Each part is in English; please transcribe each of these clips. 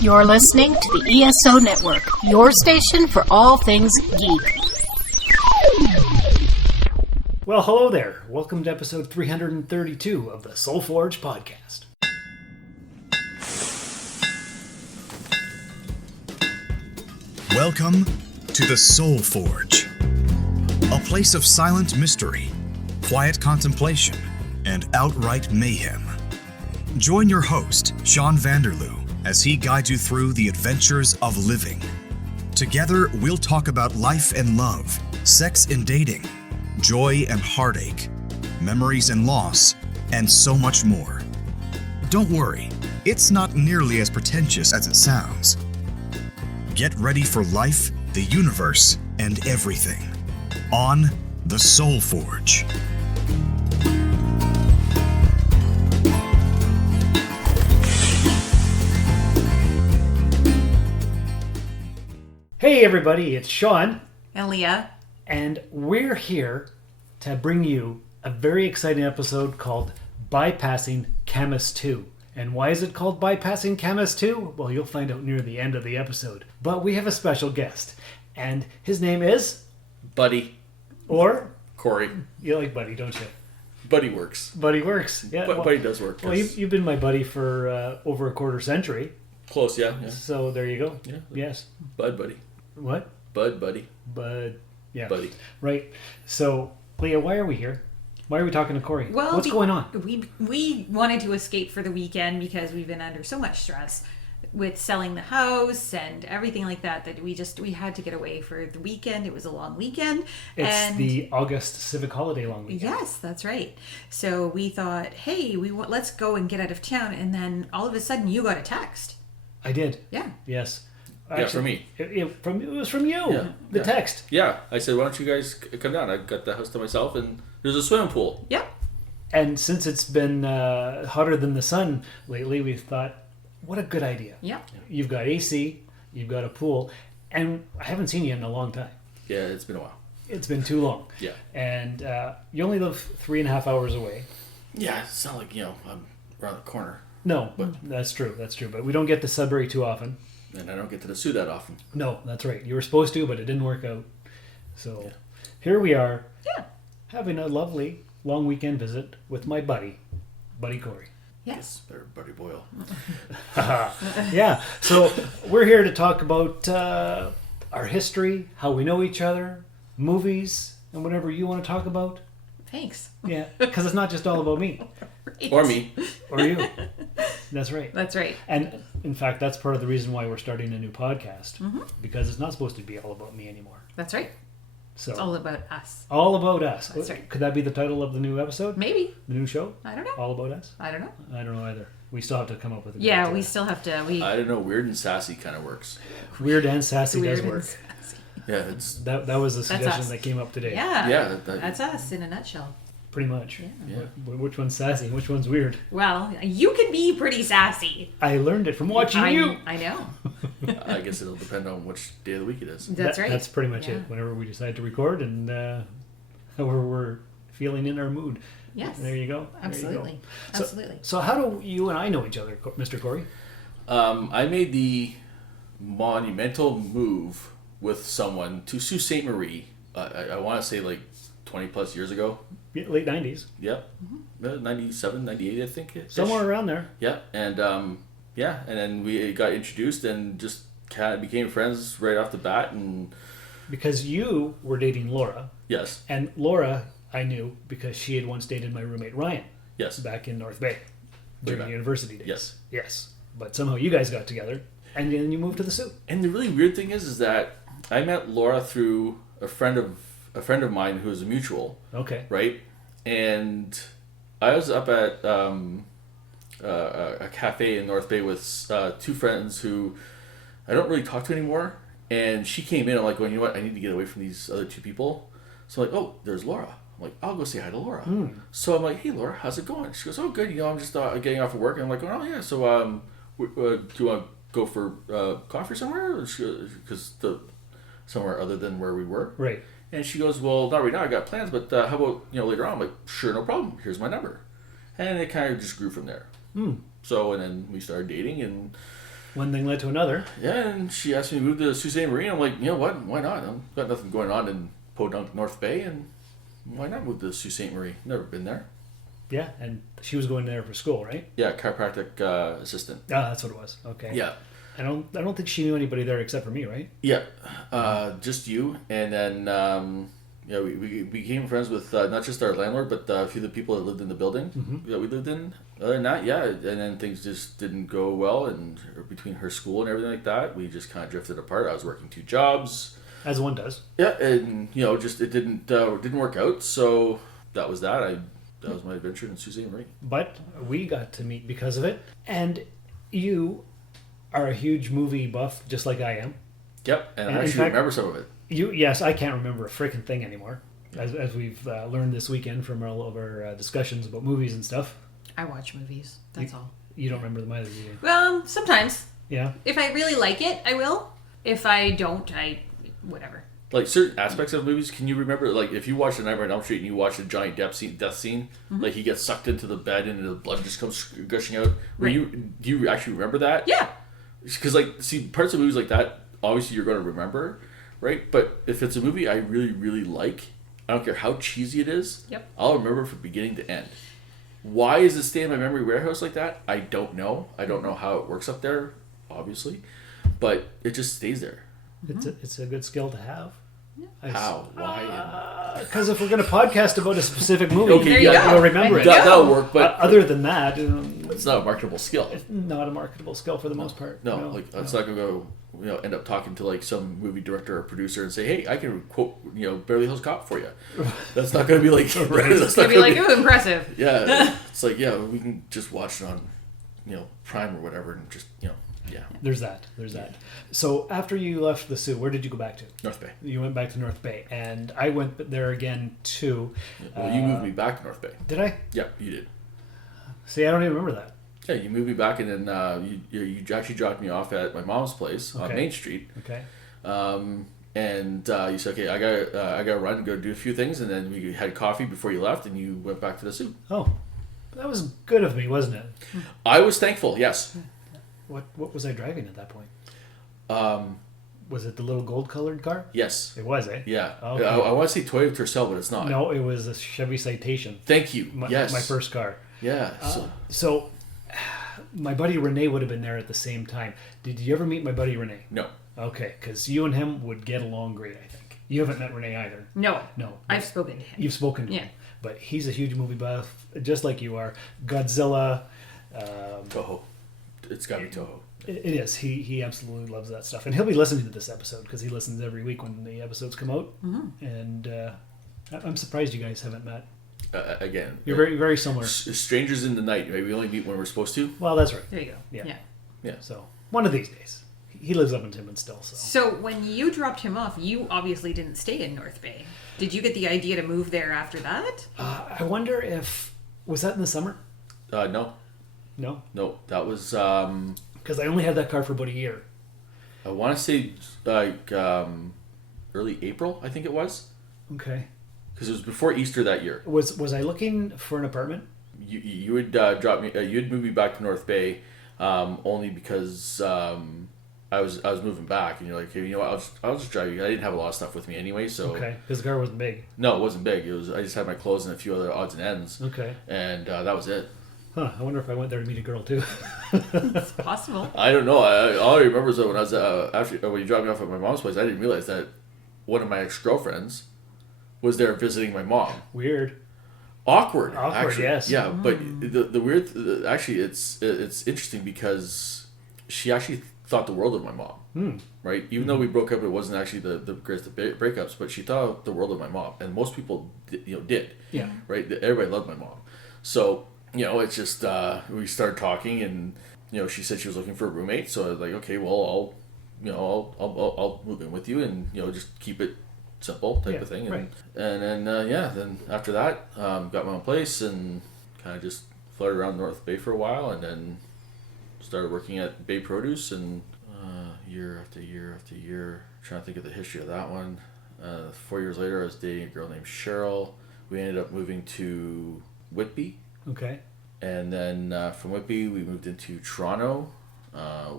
You're listening to the ESO Network, your station for all things geek. Well, hello there. Welcome to episode 332 of the Soul Forge podcast. Welcome to the Soul Forge, a place of silent mystery, quiet contemplation, and outright mayhem. Join your host, Sean Vanderloo, as he guides you through the adventures of living. Together, we'll talk about life and love, sex and dating, joy and heartache, memories and loss, and so much more. Don't worry, it's not nearly as pretentious as it sounds. Get ready for life, the universe, and everything on the Soul Forge. Hey everybody, it's Shawn and Leah, and we're here to bring you a very exciting episode called Bypassing Camus Two. And why is it called Bypassing Camus Two? Well, you'll find out near the end of the episode. But we have a special guest, and his name is... Buddy. Or? Cory. You like Buddy, don't you? Buddy works. Buddy works. Yeah. Buddy does work. Well, you've been my buddy for over a quarter century. Close, yeah. So there you go. Yeah. Yes. Buddy. What? Buddy. Yeah. Buddy. Right. So, Leah, why are we here? Why are we talking to Cory? Well, what's going on? We wanted to escape for the weekend because we've been under so much stress with selling the house and everything like that we had to get away for the weekend. It was a long weekend. It's the August civic holiday long weekend. Yes, that's right. So we thought, hey, let's go and get out of town. And then all of a sudden, you got a text. I did. Yeah. Yes. Actually, from me. It was from you. Yeah. Text. Yeah. I said, why don't you guys come down? I got the house to myself, and there's a swimming pool. Yep. And since it's been hotter than the sun lately, we thought, what a good idea. Yeah. You've got AC, you've got a pool, and I haven't seen you in a long time. Yeah, it's been a while. It's been too long. Yeah. And you only live 3.5 hours away. Yeah, it's not like, I'm around the corner. No, but that's true. But we don't get to Sudbury too often. And I don't get to the Sioux that often. No, that's right. You were supposed to, but it didn't work out. So here we are, having a lovely long weekend visit with my buddy Cory. Yes. Better Buddy Boyle. Yeah. So we're here to talk about our history, how we know each other, movies, and whatever you want to talk about. Thanks. Yeah, because it's not just all about me. Right. Or me. Or you. That's right. That's right. And in fact, that's part of the reason why we're starting a new podcast, because it's not supposed to be all about me anymore. That's right. So It's all about us. all about us. That's right. Could that be the title of the new episode? Maybe. The new show? I don't know. All about us? I don't know. I don't know either. We still have to come up with a good Yeah, title. we still have to. I don't know. Weird and sassy kind of works. Weird and sassy Weird does and work. sassy. Yeah, it's... That was the That's suggestion us. that came up today. Yeah. Yeah. That's us in a nutshell. Pretty much. Yeah. Which one's sassy? Which one's weird? Well, you can be pretty sassy. I learned it from watching you. I know. I guess it'll depend on which day of the week it is. That's right. That's pretty much it. Whenever we decide to record and however we're feeling in our mood. Yes. There you go. Absolutely. Absolutely. So how do you and I know each other, Mr. Cory? I made the monumental move with someone to Sault Ste. Marie. I want to say like 20 plus years ago. Yeah, late 90s. Yep. 97, 98, I think. Somewhere around there. Yeah. And and then we got introduced and just kind of became friends right off the bat. And Because you were dating Laura. yes. And Laura, I knew because she had once dated my roommate Ryan. Yes. Back in North Bay during back. university days. Yes. Yes. But somehow you guys got together and then you moved to the Sioux. And the really weird thing is that I met Laura through a friend of mine who was a mutual. Okay. Right? And I was up at a cafe in North Bay with two friends who I don't really talk to anymore. And she came in, I'm like, going, you know what, I need to get away from these other two people. So I'm like, oh, there's Laura. I'm like, I'll go say hi to Laura. So I'm like, hey, Laura, how's it going? She goes, oh, good. I'm just getting off of work. And I'm like, oh, yeah. So do you want to go for coffee somewhere? Because somewhere other than where we were. Right. And she goes, well, not right now. I got plans, but how about later on? I'm like, sure, no problem. Here's my number. And it kind of just grew from there. So, and then we started dating, and One thing led to another. Yeah, and she asked me to move to Sault Ste. Marie. I'm like, you know what? Why not? I've got nothing going on in Podunk, North Bay, and why not move to Sault Ste. Marie? Never been there. Yeah, and she was going there for school, right? Yeah, chiropractic assistant. Ah, that's what it was. Okay. Yeah. I don't think she knew anybody there except for me, right? Yeah, just you, and then we became friends with not just our landlord, but a few of the people that lived in the building that we lived in. Other than that, yeah, and then things just didn't go well, and between her school and everything like that, we just kind of drifted apart. I was working 2 jobs, as one does. Yeah, and just it didn't work out. So that was that. That was my adventure in Sault Ste. Marie. But we got to meet because of it, and you are a huge movie buff, just like I am. Yep, and I in actually fact, remember some of it. Yes, I can't remember a freaking thing anymore, as we've learned this weekend from all of our discussions about movies and stuff. I watch movies. That's all. You don't remember them either, do you? Well, sometimes. Yeah. If I really like it, I will. If I don't, whatever. Like certain aspects of movies, can you remember? Like if you watch The Nightmare on Elm Street and you watch the Johnny Depp death scene, like he gets sucked into the bed and the blood just comes gushing out. Do you actually remember that? Yeah. Because parts of movies like that, obviously you're going to remember, right? But if it's a movie I really, really like, I don't care how cheesy it is, Yep. I'll remember from beginning to end. Why is it stay in my memory warehouse like that? I don't know. I don't know how it works up there, obviously, but it just stays there. It's a good skill to have. How? Why? Because if we're going to podcast about a specific movie, Okay, you'll remember it. That'll work, but other than that, it's not a marketable skill. It's not a marketable skill for the most part. No, it's not going to go. End up talking to like some movie director or producer and say, "Hey, I can quote Beverly Hills Cop for you." That's not going to be like. It's going to be like, ooh, impressive. Yeah, it's like we can just watch it on, Prime or whatever, and just yeah. There's that. So after you left the Sioux, where did you go back to? North Bay. You went back to North Bay, and I went there again too. Well, you moved me back to North Bay. Did I? Yeah, you did. See, I don't even remember that. Yeah, you moved me back, and then you actually dropped me off at my mom's place on Main Street. Okay. And you said, "Okay, I gotta run and go do a few things," and then we had coffee before you left, and you went back to the Sioux. Oh, that was good of me, wasn't it? I was thankful. Yes. What was I driving at that point? Um, Was it the little gold-colored car? Yes. It was, eh? Yeah. Okay. I want to say Toyota Tercel, but it's not. No, it was a Chevy Citation. Thank you. Yes. My first car. Yeah. So, my buddy Renee would have been there at the same time. Did you ever meet my buddy Renee? No. Okay, because you and him would get along great, I think. You haven't met Renee either. No. No. I've spoken to him. You've spoken to him. But he's a huge movie buff, just like you are. Godzilla. Toho. It's got to be Toho. It is. He absolutely loves that stuff. And he'll be listening to this episode because he listens every week when the episodes come out. Mm-hmm. And I'm surprised you guys haven't met. Again. You're very, very similar. Strangers in the night. Maybe we only meet when we're supposed to. Well, that's right. There you go. Yeah. So, one of these days. He lives up in Timmins still. So when you dropped him off, you obviously didn't stay in North Bay. Did you get the idea to move there after that? I wonder if... Was that in the summer? No. No? No. That was... Because I only had that car for about a year. I want to say like early April, I think it was. Okay. Because it was before Easter that year. Was I looking for an apartment? You would drop me. You'd move me back to North Bay, only because I was moving back, and you're like, hey, you know what? I'll just drive you. I didn't have a lot of stuff with me anyway, so. Okay. Because the car wasn't big. No, it wasn't big. I just had my clothes and a few other odds and ends. Okay. And that was it. Huh. I wonder if I went there to meet a girl too. It's possible. I don't know. All I remember is that when I was when you dropped me off at my mom's place, I didn't realize that one of my ex-girlfriends was there visiting my mom. Weird. Awkward, actually. Yes. Yeah, but the weird... Actually, it's interesting because she actually thought the world of my mom. Right? Even though we broke up, it wasn't actually the greatest of breakups, but she thought the world of my mom. And most people did. Yeah. Right? Everybody loved my mom. So... it's just, we started talking and, she said she was looking for a roommate. So I was like, okay, well, I'll move in with you and, just keep it simple type of thing. And, right. and then, then after that, got my own place and kind of just floated around North Bay for a while and then started working at Bay Produce and year after year after year, trying to think of the history of that one. 4 years later, I was dating a girl named Cheryl. We ended up moving to Whitby. Okay. And then from Whitby, we moved into Toronto.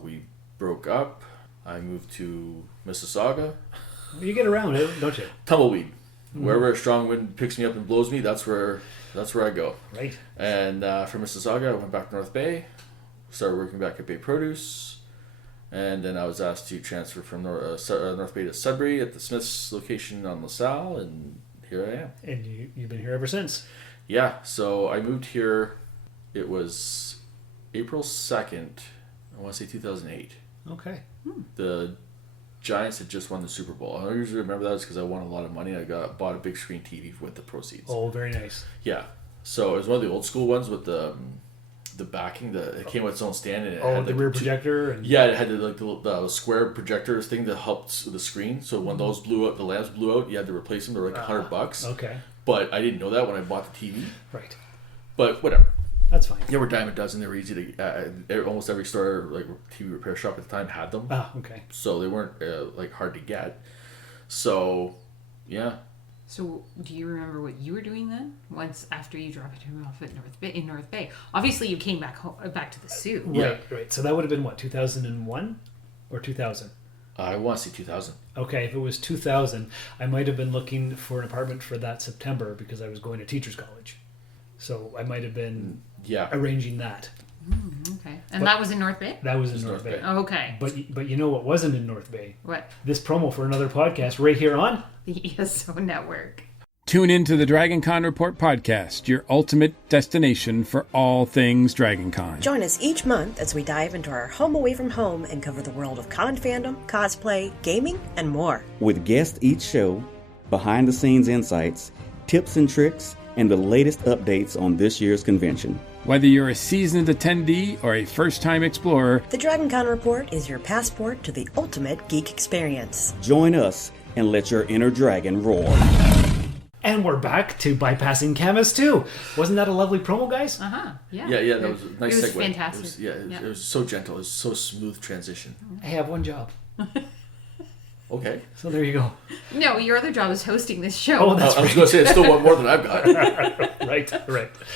We broke up. I moved to Mississauga. You get around it, don't you? Tumbleweed. Wherever a strong wind picks me up and blows me, that's where I go. Right. And from Mississauga, I went back to North Bay, started working back at Bay Produce, and then I was asked to transfer from North Bay to Sudbury at the Smith's location on LaSalle, and here I am. And you've been here ever since. Yeah, so I moved here, it was April 2nd, I want to say 2008. Okay. The Giants had just won the Super Bowl. I usually remember that because I won a lot of money. I bought a big screen TV with the proceeds. Oh, very nice. Yeah. So it was one of the old school ones with the backing. It came with its own stand. And it had the rear projector? And... Yeah, it had the square projector thing that helped with the screen. So when those blew out, the lamps blew out, you had to replace them. They were like $100. Okay. But I didn't know that when I bought the TV. Right. But whatever. That's fine. They were dime a dozen. They were easy to... almost every store, like TV repair shop at the time, had them. Ah, okay. So they weren't hard to get. So, yeah. So, do you remember what you were doing then? Once after you dropped him off at North Bay, obviously you came back to the Sioux. Right. So that would have been what, 2001 or 2000? I want to say 2000. Okay, if it was 2000, I might have been looking for an apartment for that September because I was going to teachers college. So I might have been arranging that. Okay. And that was in North Bay? That was in North Bay. Oh, okay. But you know what wasn't in North Bay? What? This promo for another podcast right here on The ESO Network. Tune in to the DragonCon Report podcast, your ultimate destination for all things DragonCon. Join us each month as we dive into our home away from home and cover the world of con fandom, cosplay, gaming, and more. With guests each show, behind-the-scenes insights, tips and tricks, and the latest updates on this year's convention. Whether you're a seasoned attendee or a first-time explorer, the DragonCon Report is your passport to the ultimate geek experience. Join us and let your inner dragon roar. And we're back to bypassing Camus Two. Wasn't that a lovely promo, guys? Yeah. Yeah, that was a nice segue. It was fantastic. It was so gentle. It was so smooth transition. I have one job. Okay. So there you go. No, your other job is hosting this show. Oh, that's I was going to say, it's still one more than I've got. right.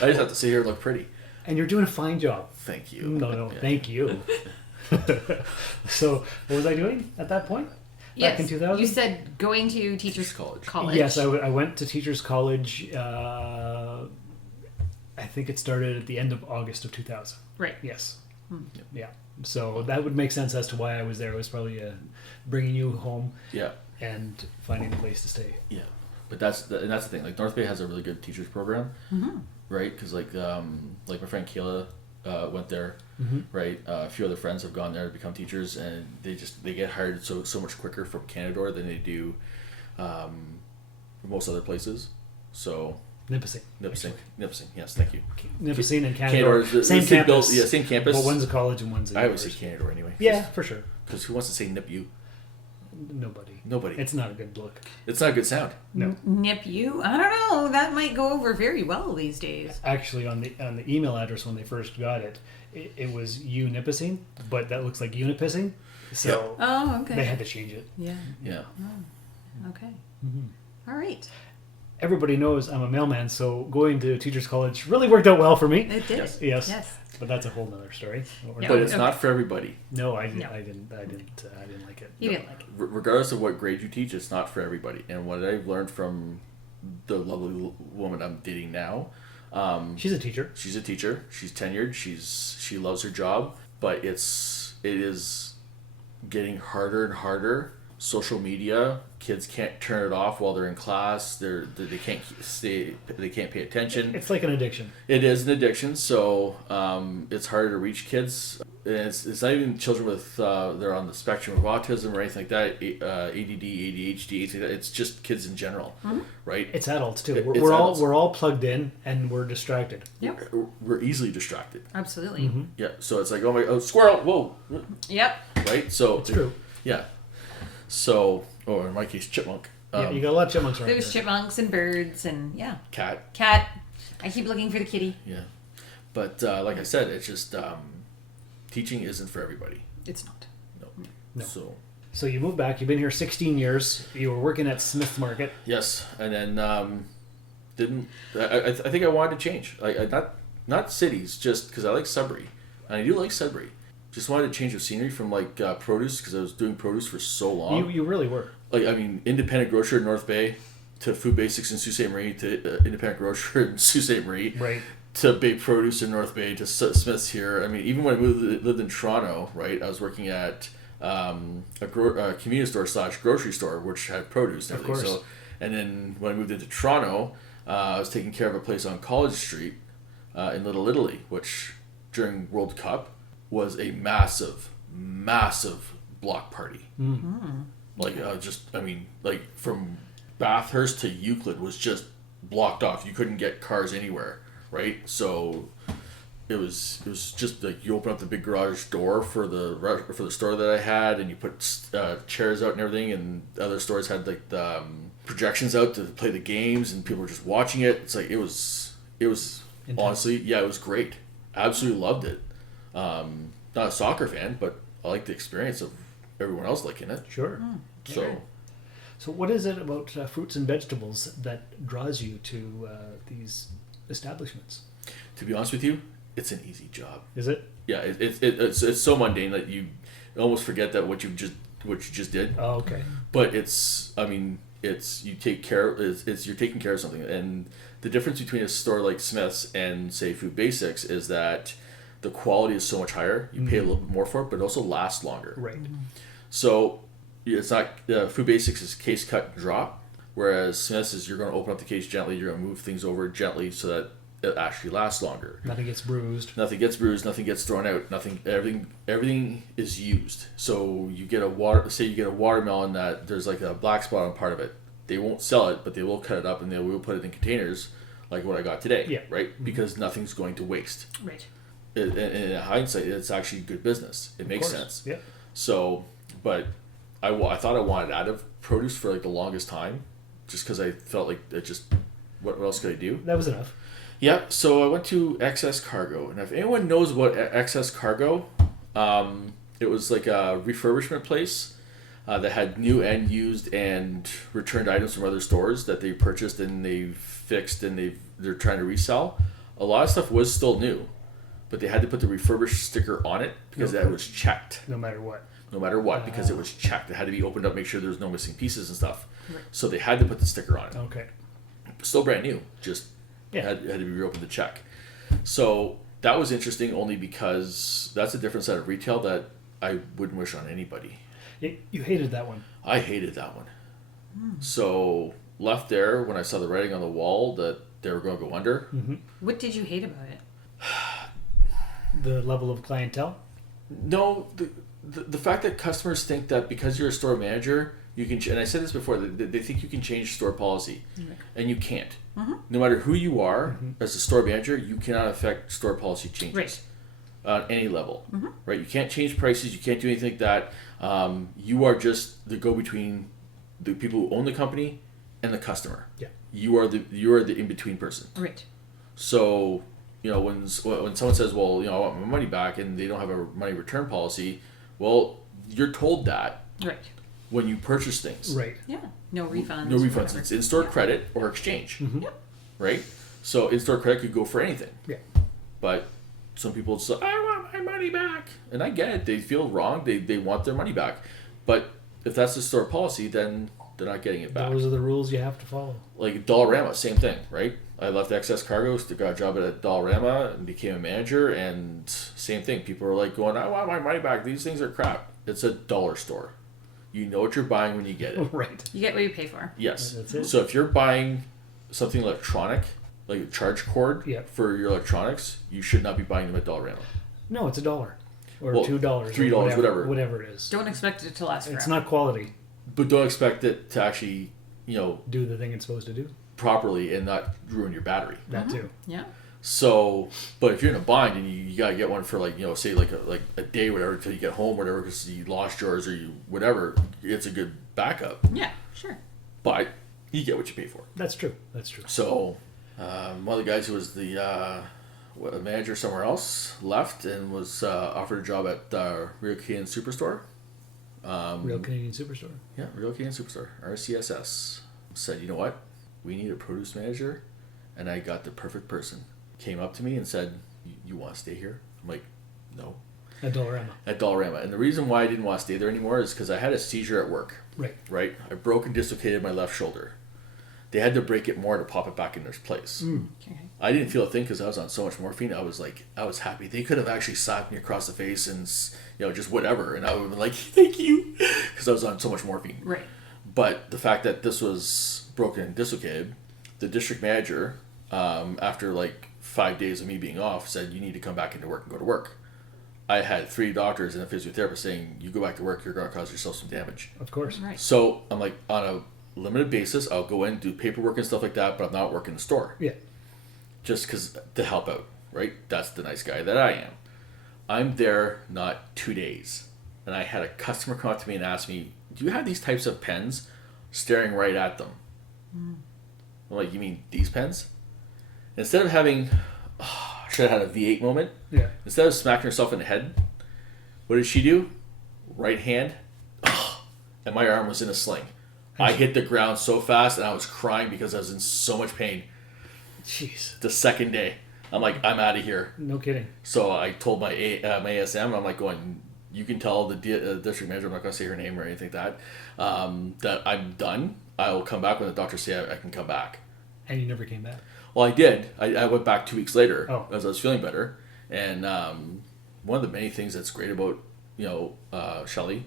I just have to sit here and look pretty. And you're doing a fine job. Thank you. No, thank you. So, what was I doing at that point? Yes. Back in 2000? You said going to teachers college. Yes, I went to teachers college. I think it started at the end of August of 2000. Right. Yes. Yeah. So that would make sense as to why I was there. It was probably bringing you home. Yeah. And finding a place to stay. Yeah. But that's the thing. Like North Bay has a really good teachers program, right? Because like my friend Kayla went there, right? A few other friends have gone there to become teachers, and they get hired so much quicker from Canadore than they do most other places. So Nipissing. Yes, thank you. Nipissing and Canadore, same campus. Same campus. But one's a college and one's a I always say university. Canadore anyway. Yeah, for sure. Because who wants to say nip you? Nobody. It's not a good look. It's not a good sound. No. Nip you? I don't know. That might go over very well these days. Actually, on the email address when they first got it was Unipissing, but that looks like Unipissing. So okay. they had to change it. Yeah. Yeah. Oh, okay. All right. Everybody knows I'm a mailman, so going to teachers college really worked out well for me. It did. Yes. But that's a whole nother story. But it's not for everybody. No, I didn't like it. You didn't like it. Regardless of what grade you teach, it's not for everybody. And what I've learned from the lovely woman I'm dating now, she's a teacher. She's a teacher. She's tenured. She loves her job, but it is getting harder and harder. Social media, kids can't turn it off while they're in class. They can't pay attention. It's like an addiction. It is an addiction, so it's harder to reach kids. And it's not even children with they're on the spectrum of autism or anything like that. ADD, ADHD, anything like that. It's just kids in general, right? It's adults too. It's We're adults. all plugged in and we're distracted. Yep. We're easily distracted. Absolutely. Yeah. So it's like, squirrel, whoa. Yep. Right. So it's true. Yeah. So, or in my case, chipmunk. Yeah, you got a lot of chipmunks around. There's chipmunks and birds and cat. I keep looking for the kitty. Yeah, but like I said, it's just teaching isn't for everybody. It's not. No. So you moved back. You've been here 16 years. You were working at Smith Market. Yes, and then I think I wanted to change. Not cities, just because I like Sudbury, and I do like Sudbury. Just wanted to change of scenery from like produce, because I was doing produce for so long. You really were. Like, I mean, independent grocer in North Bay to Food Basics in Sault Ste. Marie to independent grocer in Sault Ste. Marie. Right. To big produce in North Bay to Smith's here. I mean, even when I lived in Toronto, right, I was working at a convenience store / grocery store, which had produce and everything. Of course. So, and then when I moved into Toronto, I was taking care of a place on College Street in Little Italy, which during World Cup was a massive block party. Mm-hmm. Like, like from Bathurst to Euclid was just blocked off. You couldn't get cars anywhere. Right, so it was just like you open up the big garage door for the store that I had, and you put chairs out and everything, and other stores had like the projections out to play the games, and people were just watching it. It's like it was honestly, yeah, it was great. Absolutely loved it. Not a soccer fan, but I like the experience of everyone else liking it. Sure. So what is it about fruits and vegetables that draws you to these establishments? To be honest with you, it's an easy job. Is it? Yeah, it's so mundane that you almost forget that what you just did. Oh, okay. But you're taking care of something, and the difference between a store like Smith's and say Food Basics is that the quality is so much higher. You pay a little bit more for it, but it also lasts longer. Right. So it's not Food Basics is case cut and drop. Whereas Smith's is you're going to open up the case gently, you're going to move things over gently so that it actually lasts longer. Nothing gets bruised. Nothing gets thrown out. Everything is used. So you get a watermelon that there's like a black spot on part of it. They won't sell it, but they will cut it up and they will put it in containers like what I got today. Yeah. Right? Mm-hmm. Because nothing's going to waste. Right. In hindsight, it's actually good business. It makes sense. Yeah. So, but I thought I wanted out of produce for like the longest time. Just because I felt like it just, what else could I do? That was enough. Yeah, so I went to Excess Cargo. And if anyone knows what Excess Cargo, it was like a refurbishment place that had new and used and returned items from other stores that they purchased and they fixed and they're trying to resell. A lot of stuff was still new, but they had to put the refurbished sticker on it because that was checked. No matter what. Because it was checked. It had to be opened up, make sure there was no missing pieces and stuff. Right. So they had to put the sticker on it. Okay. Still brand new, just had to be reopened to check. So that was interesting only because that's a different side of retail that I wouldn't wish on anybody. You hated that one. I hated that one. So left there when I saw the writing on the wall that they were going to go under. Mm-hmm. What did you hate about it? The level of clientele? No, the fact that customers think that because you're a store manager, you can, and I said this before, they think you can change store policy, and you can't. Mm-hmm. No matter who you are as a store manager, you cannot affect store policy changes on any level. Mm-hmm. Right? You can't change prices. You can't do anything like that. You are just the go-between the people who own the company and the customer. Yeah. You are the in-between person. Right. So, when someone says, well, I want my money back, and they don't have a money return policy, well, you're told that. Right. When you purchase things. Right. Yeah. No refunds. No refunds. It's in-store credit or exchange. Mm-hmm. Yep. Right? So in-store credit could go for anything. Yeah. But some people say, I want my money back. And I get it. They feel wrong. They want their money back. But if that's the store policy, then they're not getting it back. Those are the rules you have to follow. Like Dollarama, same thing, right? I left Excess Cargo, got a job at Dollarama and became a manager, and same thing. People are like going, I want my money back. These things are crap. It's a dollar store. You know what you're buying when you get it. Right. You get what you pay for. Yes. That's it. So if you're buying something electronic, like a charge cord for your electronics, you should not be buying them at Dollarama. No, it's $1. Or $2. $3, whatever. Whatever it is. Don't expect it to last forever. It's not quality. But don't expect it to actually, do the thing it's supposed to do. Properly and not ruin your battery. That too. Yeah. So, but if you're in a bind and you gotta get one for say like a day, whatever, until you get home, whatever, because you lost yours or you whatever, it's a good backup. Yeah, sure. But you get what you pay for. That's true. So, one of the guys who was the manager somewhere else left and was offered a job at Real Canadian Superstore. Real Canadian Superstore. Yeah, Real Canadian Superstore, RCSS. Said, you know what? We need a produce manager, and I got the perfect person. Came up to me and said, you want to stay here? I'm like, no. At Dollarama. At Dollarama. And the reason why I didn't want to stay there anymore is because I had a seizure at work. Right? I broke and dislocated my left shoulder. They had to break it more to pop it back in its place. Okay. I didn't feel a thing because I was on so much morphine. I was happy. They could have actually slapped me across the face and, just whatever. And I would have been like, thank you. Because I was on so much morphine. Right. But the fact that this was broken and dislocated, the district manager, after like 5 days of me being off, said, you need to come back into work and go to work. I had 3 doctors and a physiotherapist saying, you go back to work, you're going to cause yourself some damage. Of course. Right. So I'm like, on a limited basis, I'll go in, do paperwork and stuff like that, but I'm not working the store. Yeah. Just because to help out, right? That's the nice guy that I am. I'm there not 2 days. And I had a customer come up to me and ask me, do you have these types of pens? Staring right at them. I'm like, you mean these pens? Instead of having, should have had a V8 moment. Yeah. Instead of smacking herself in the head, what did she do? Right hand. And my arm was in a sling. I hit the ground so fast and I was crying because I was in so much pain. Jeez. The second day, I'm like, I'm out of here. No kidding. So I told my my ASM, I'm like going, you can tell the district manager, I'm not going to say her name or anything like that, that I'm done. I will come back when the doctors say I can come back. And you never came back? Well, I did. I went back 2 weeks later as I was feeling better. And one of the many things that's great about, Shelley,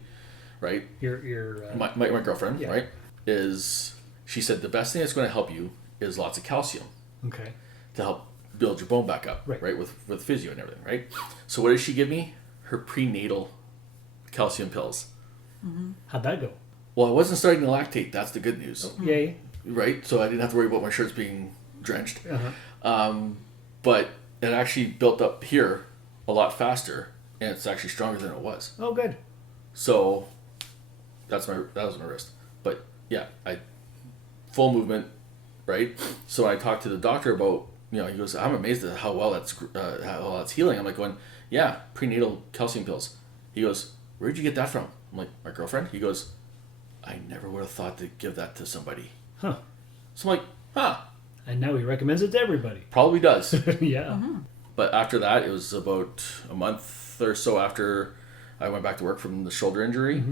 right? Your My girlfriend, yeah. right? Is she said the best thing that's going to help you is lots of calcium. Okay. To help build your bone back up, right? With physio and everything, right? So what did she give me? Her prenatal calcium pills. Mm-hmm. How'd that go? Well, I wasn't starting to lactate. That's the good news. Yay. Right? So I didn't have to worry about my shirts being drenched. Uh-huh. But it actually built up here a lot faster, and it's actually stronger than it was. Oh, good. So that was my wrist. But yeah, full movement, right? So I talked to the doctor about, he goes, I'm amazed at how well that's healing. I'm like going, yeah, prenatal calcium pills. He goes, where'd you get that from? I'm like, my girlfriend. He goes, I never would have thought to give that to somebody. Huh. So I'm like, huh. And now he recommends it to everybody. Probably does. Yeah. Mm-hmm. But after that, it was about a month or so after I went back to work from the shoulder injury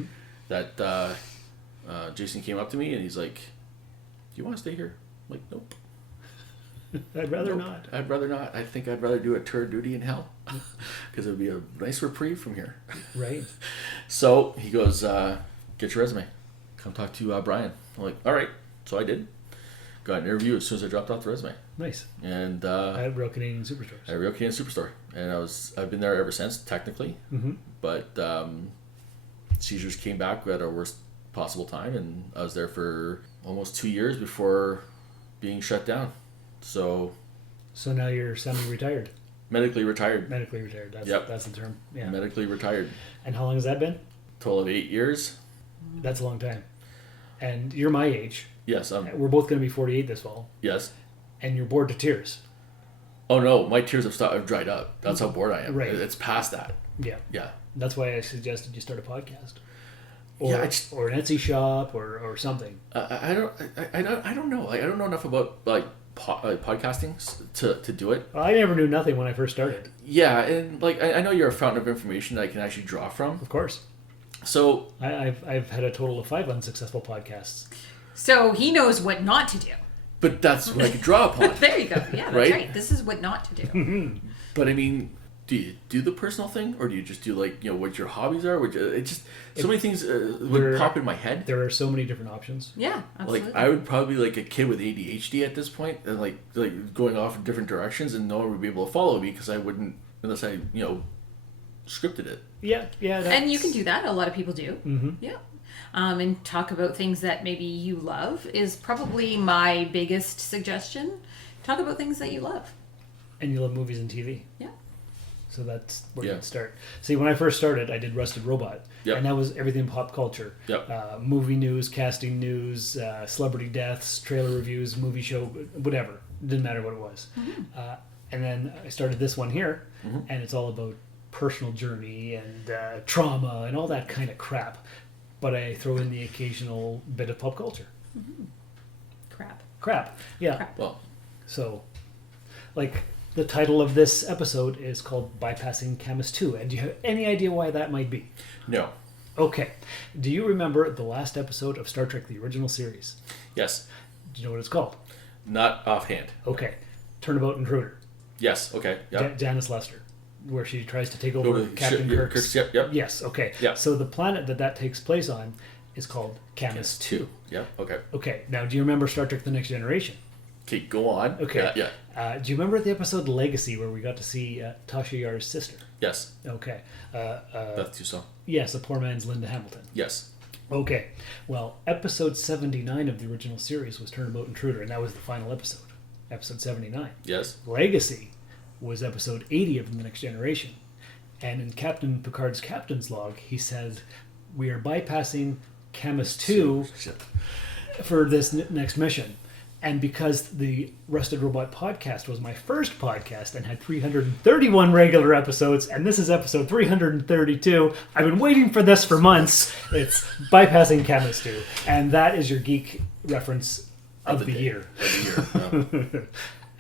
that Jason came up to me and he's like, do you want to stay here? I'm like, nope. I'd rather not. I'd rather not. I think I'd rather do a tour of duty in hell because it would be a nice reprieve from here. Right. So he goes, get your resume. Come talk to Brian. I'm like, all right. So I did. Got an interview as soon as I dropped off the resume. Nice. And at Real Canadian Superstores. At Real Canadian Superstore. And I've been there ever since, technically. Mm-hmm. But seizures came back at our worst possible time, and I was there for almost 2 years before being shut down. So now you're semi-retired. Medically retired. Medically retired. That's the term. Yeah. Medically retired. And how long has that been? Total of 8 years. That's a long time. And you're my age. Yes. We're both going to be 48 this fall. Yes. And you're bored to tears. Oh no, my tears have dried up. That's how bored I am. Right. It's past that. Yeah. Yeah. That's why I suggested you start a podcast. Or an Etsy shop or something. I don't know. Like, I don't know enough about podcasting to do it. Well, I never knew nothing when I first started. Yeah, and I know you're a fountain of information that I can actually draw from. Of course. So I've had a total of 5 unsuccessful podcasts. So he knows what not to do. But that's what I could draw upon. There you go. Yeah, that's right. This is what not to do. But I mean, do you do the personal thing, or do you just do what your hobbies are? So many things would pop in my head. There are so many different options. Yeah, absolutely. Like I would probably like a kid with ADHD at this point, and like going off in different directions, and no one would be able to follow me because I wouldn't unless I scripted it. Yeah. And you can do that. A lot of people do. Mm-hmm. Yeah. And talk about things that maybe you love is probably my biggest suggestion. Talk about things that you love. And you love movies and TV. Yeah. So that's where you start. See, when I first started, I did Rusted Robot. Yep. And that was everything pop culture. Yep. Movie news, casting news, celebrity deaths, trailer reviews, movie show, whatever. Didn't matter what it was. Mm-hmm. And then I started this one here, and it's all about personal journey and trauma and all that kind of crap. But I throw in the occasional bit of pop culture. Mm-hmm. Crap. Yeah. Crap. Well, so, like, The title of this episode is called Bypassing Camus 2. And do you have any idea why that might be? No. Okay. Do you remember the last episode of Star Trek, the original series? Yes. Do you know what it's called? Not offhand. Okay. Turnabout Intruder. Yes. Okay. Yep. Janice Lester, where she tries to take Go over to Captain Kirk's. Yep. Yep. Yes. Okay. Yeah. So the planet that takes place on is called Camus 2. Yep. Okay. Okay. Now, do you remember Star Trek: The Next Generation? Okay. Go on. Okay. Yeah. Do you remember the episode Legacy, where we got to see Tasha Yar's sister? Yes. Okay. Beth Toussaint. Yes, the poor man's Linda Hamilton. Yes. Okay. Well, episode 79 of the original series was Turnabout Intruder, and that was the final episode. Episode 79. Yes. Legacy was episode 80 of The Next Generation. And in Captain Picard's captain's log, he said, "We are bypassing Camus 2 for this next mission." And because the Rusted Robot podcast was my first podcast and had 331 regular episodes, and this is episode 332, I've been waiting for this for months. It's Bypassing Camus 2. And that is your geek reference of the year.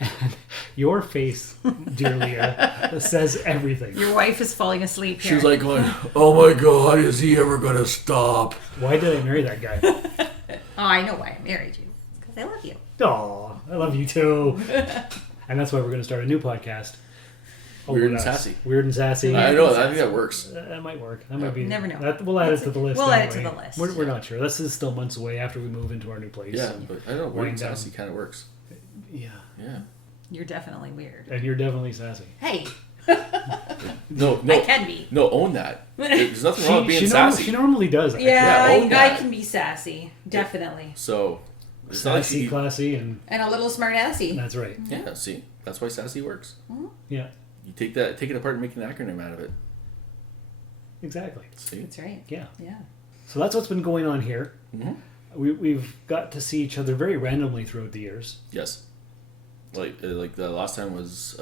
And your face, dear Leah, says everything. Your wife is falling asleep here. She was like going, "Oh my God, is he ever gonna stop?" Why did I marry that guy? Oh, I know why I married you. Because I love you. Oh, I love you too. And that's why we're going to start a new podcast. Weird and Sassy. Weird and Sassy. I know. I think that works. That might work. That might be. Never know. We'll add it to the list. We'll add it anyway. to the list. We're not sure. This is still months away after we move into our new place. Yeah, but I don't know. Weird and Wind down. Sassy kind of works. Yeah. Yeah. You're definitely weird. And you're definitely sassy. Hey, No. I can be. No, own that. There's nothing wrong with being sassy. She normally does. Actually. Yeah, own I that. can be sassy. Definitely. So, it's not like Sassy, classy, and And a little smart assy. that's right. yeah. See, that's why sassy works. Yeah. You take it apart and make an acronym out of it. Exactly. See. That's right. Yeah. Yeah. So that's what's been going on here. Mm-hmm. We've got to see each other very randomly throughout the years. Yes. Like the last time was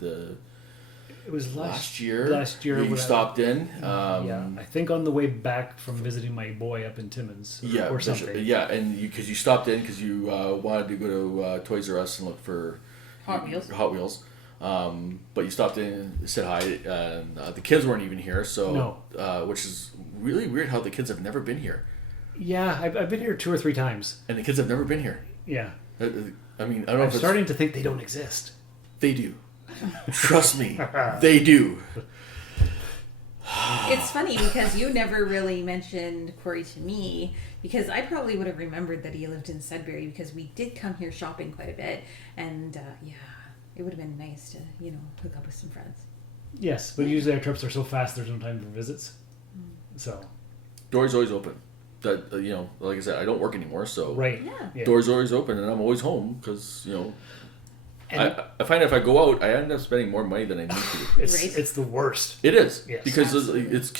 It was last year. Last year, You whatever. stopped in. Yeah, I think on the way back from visiting my boy up in Timmins, or something. Yeah, and because you stopped in because you wanted to go to Toys R Us and look for Hot Wheels. Hot Wheels. But you stopped in and said hi. And the kids weren't even here, so which is really weird how the kids have never been here. Yeah, I've been here 2 or 3 times. And the kids have never been here. Yeah, I mean, I don't know I'm if it's, starting to think they don't exist. they do. Trust me, they do. It's funny because you never really mentioned Cory to me because I probably would have remembered that he lived in Sudbury because we did come here shopping quite a bit and yeah, it would have been nice to, hook up with some friends. Yes, but usually our trips are so fast there's no time for visits. So Door's always open. That like I said, I don't work anymore, so right, Yeah. door's always open, and I'm always home because And I find if I go out, I end up spending more money than I need to. it's the worst. It is Yes. because Absolutely. it's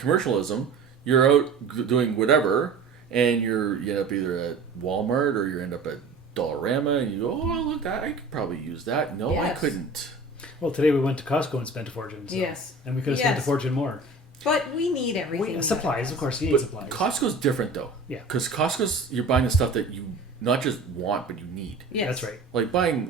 commercialism. You're out doing whatever, and you end up either at Walmart or you end up at Dollarama, and you go, "Oh, look, I could probably use that." No, I Yes. couldn't. Well, today we went to Costco and spent a fortune. So, Yes. and we could have spent a Yes. fortune more. But we need everything. Supplies, of course, you need But supplies. Costco's different though. Yeah. Because Costco's you're buying the stuff that you not just want but you need. Yes. That's right. Like buying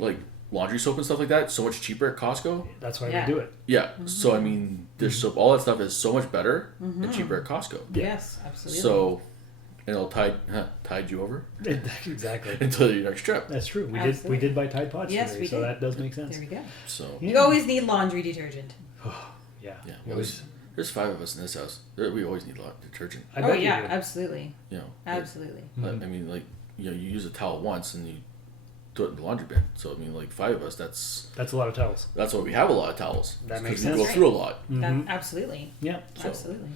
laundry soap and stuff like that, so much cheaper at Costco. That's why Yeah. we do it. Yeah. So I mean, there's soap. All that stuff is so much better and cheaper at Costco. Yes, absolutely. So, and it'll tide you over Exactly. until your next trip. That's true. We Absolutely. did buy Tide Pods Yes, today, we so did. that does make sense. There we go. So Yeah. You always need laundry detergent. Yeah. yeah, It was, there's 5 of us in this house. We always need a lot of detergent. I Oh bet yeah, you do. absolutely. Absolutely. I mean, you use a towel once and you throw it in the laundry bin. So I mean, 5 of us. That's a lot of towels. That's why we have a lot of towels. That 'cause makes we sense. go through a lot. Absolutely. Yeah. Absolutely.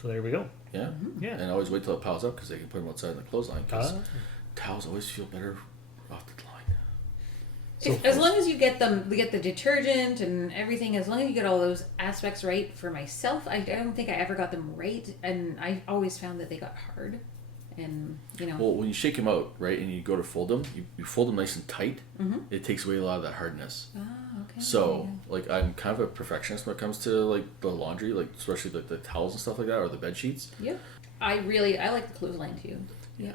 So there we go. Yeah. Yeah. And I always wait till it piles up because they can put them outside in the clothesline. Because Ah. towels always feel better off the line. As long as you get the detergent and everything, as long as you get all those aspects right for myself, I don't think I ever got them right, and I always found that they got hard, and Well, when you shake them out, right, and you go to fold them, you fold them nice and tight. It takes away a lot of that hardness. okay. So, I'm kind of a perfectionist when it comes to the laundry, especially the towels and stuff like that, or the bed sheets. Yep. I like the clothesline too. Yeah,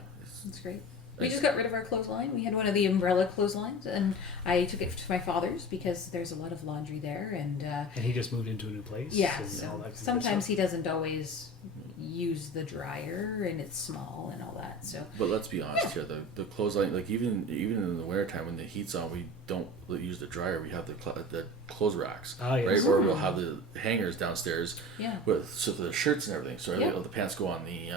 It's great. We just got rid of our clothesline. We had one of the umbrella clotheslines, and I took it to my father's because there's a lot of laundry there, and he just moved into a new place. Yeah, and so all that kind of sometimes stuff. he doesn't always use the dryer, and it's small and all that. So, But let's be honest here, the clothesline, like even in the wintertime when the heat's on, we don't use the dryer. We have the clothes racks, yes. right? Or we'll have the hangers downstairs Yeah. so the shirts and everything. So the pants go on the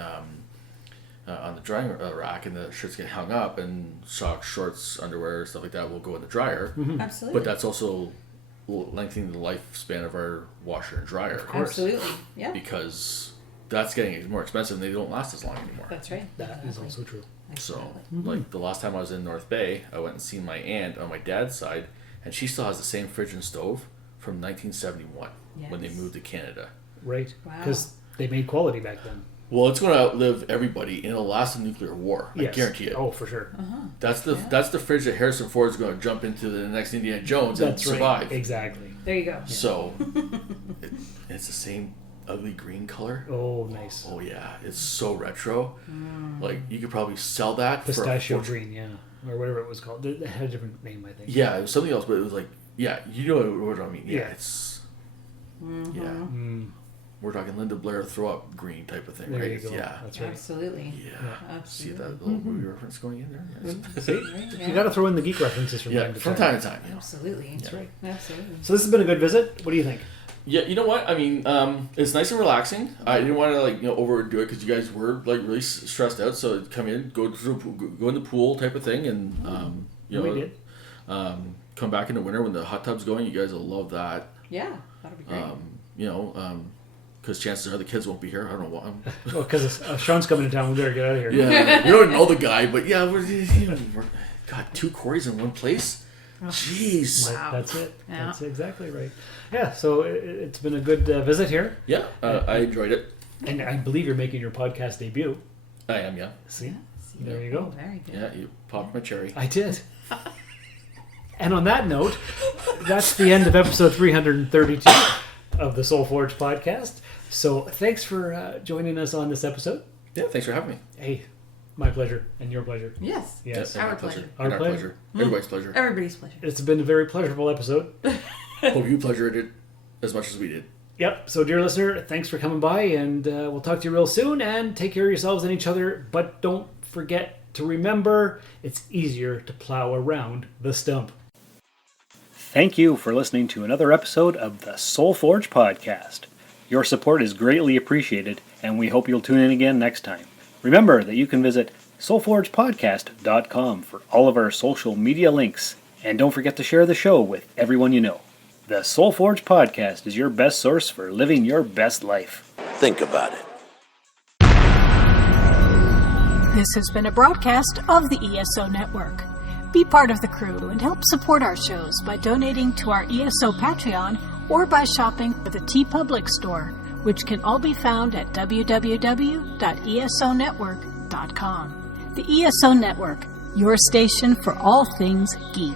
drying rack, and the shirts get hung up, and socks, shorts, underwear, stuff like that will go in the dryer. absolutely. But that's also lengthening the lifespan of our washer and dryer. Of course. Absolutely. Yeah. Because that's getting more expensive, and they don't last as long anymore. That's right. That is also true. So, Absolutely. like the last time I was in North Bay, I went and seen my aunt on my dad's side, and she still has the same fridge and stove from 1971 when they Yes. moved to Canada. Right. Wow. Because they made quality back then. Well, it's going to outlive everybody, and it'll last a nuclear war. I Yes. guarantee it. Oh, for sure. That's the fridge that Harrison Ford's going to jump into the next Indiana Jones and That's survive. right. Exactly. There you go. So, it's the same ugly green color. Oh, nice. Oh yeah, it's so retro. Like you could probably sell that Pistachio for green, yeah. Or whatever it was called. It had a different name, I think. Yeah, it was something else, but it was like, yeah, you know what I mean. Yeah, Yeah. it's we're talking Linda Blair throw up green type of thing, There right? you go. Yeah, That's right. Absolutely. yeah. See Absolutely. that little movie reference going in there? Yes. See? You got to throw in the geek references from Yeah, time to from time. time to time. Yeah. Absolutely. That's right. Absolutely. So this has been a good visit. What do you think? Yeah, you know what? I mean, it's nice and relaxing. I didn't want to overdo it because you guys were really stressed out. So I'd come in, go in the pool type of thing, and We did. come back in the winter when the hot tub's going. You guys will love that. Yeah, that'll be great. Because chances are the kids won't be here. I don't know why. Well, because Sean's coming to town. We better get out of here. Yeah, you don't know the guy, but yeah, we're got 2 Corys in one place. Jeez. Right, that's it. Yeah. That's exactly right. Yeah, so it's been a good visit here. Yeah, I enjoyed it. And I believe you're making your podcast debut. I am, yeah. See? There you go. Very good. Yeah, you popped my cherry. I did. And on that note, that's the end of episode 332 of the Soul Forge podcast. So thanks for joining us on this episode. Yeah, thanks for having me. Hey, my pleasure and your pleasure. Yes. Yes. Yeah, Our my pleasure. pleasure. And Our our pleasure. pleasure. Everybody's pleasure. Everybody's pleasure. It's been a very pleasurable episode. Hope you pleasured it as much as we did. Yep. So, dear listener, thanks for coming by, and we'll talk to you real soon. And take care of yourselves and each other. But don't forget to remember, it's easier to plow around the stump. Thank you for listening to another episode of the Soul Forge podcast. Your support is greatly appreciated, and we hope you'll tune in again next time. Remember that you can visit soulforgepodcast.com for all of our social media links, and don't forget to share the show with everyone you know. The Soul Forge podcast is your best source for living your best life. Think about it. This has been a broadcast of the ESO Network. Be part of the crew and help support our shows by donating to our ESO Patreon or by shopping at the TeePublic store, which can all be found at www.esonetwork.com. The ESO Network, your station for all things geek.